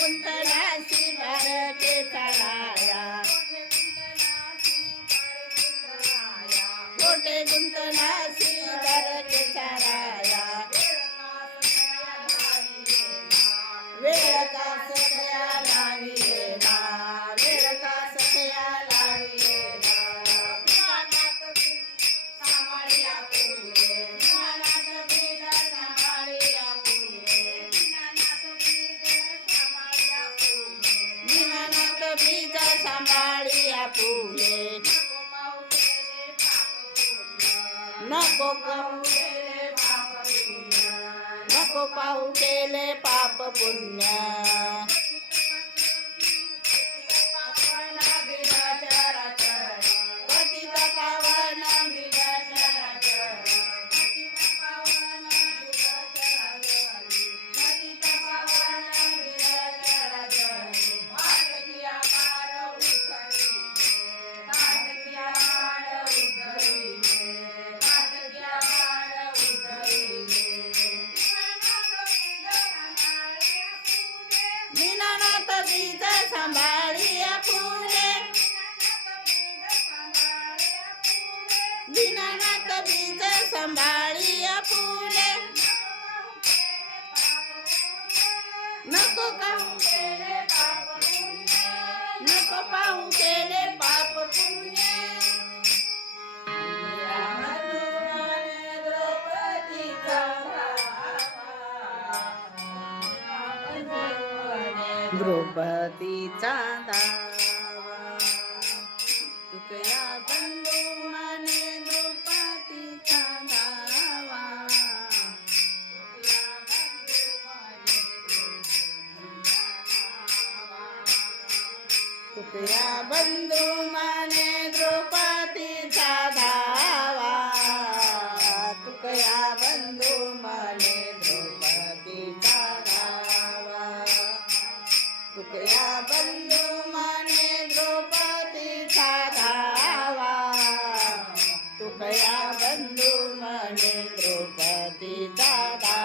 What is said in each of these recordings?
వైకుంఠ नको पाहू पाप पुण्य नको पाहू केले पाप पुण्य बीज सांभाळिया फुले दीनानाथ बीज सांभाळिया फुले नको पाहू केले पाप पुण्य नको द्रौपदीचा दावा. तुकया बंधू माने द्रौपदीचा दावा. तुकया बंधू माने ಬಂಧು ಮನೆ ದ್ರೌಪದಿ ದಾದಾ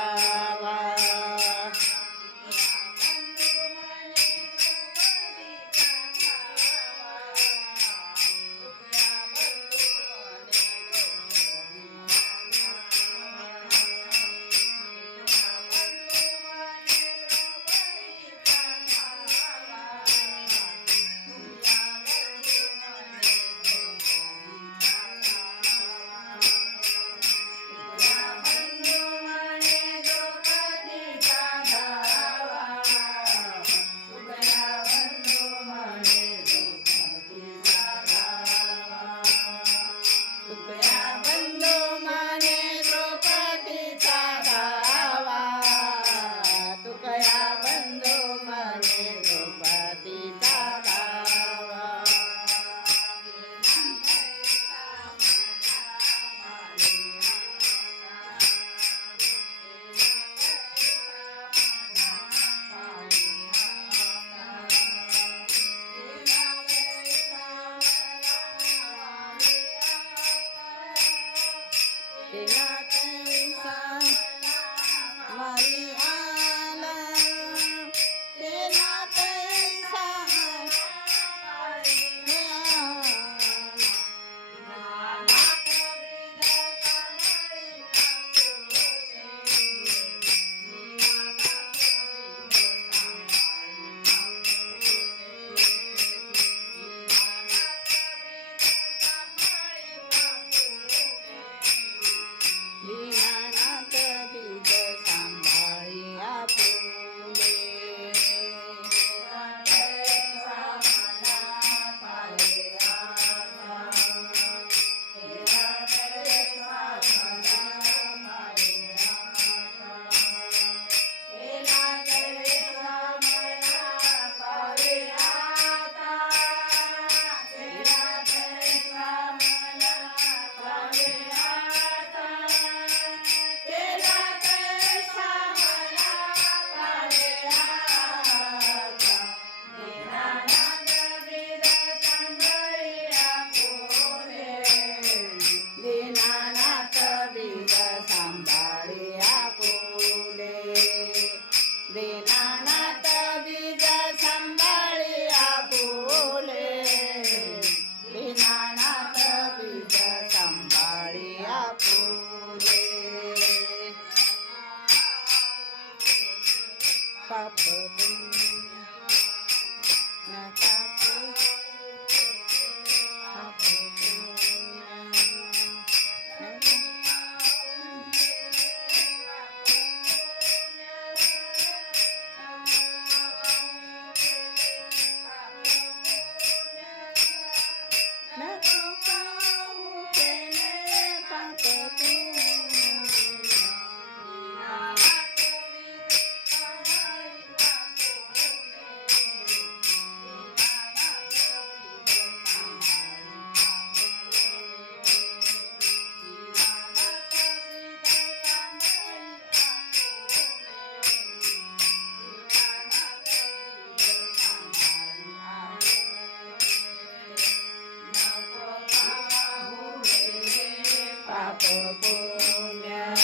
पुण्य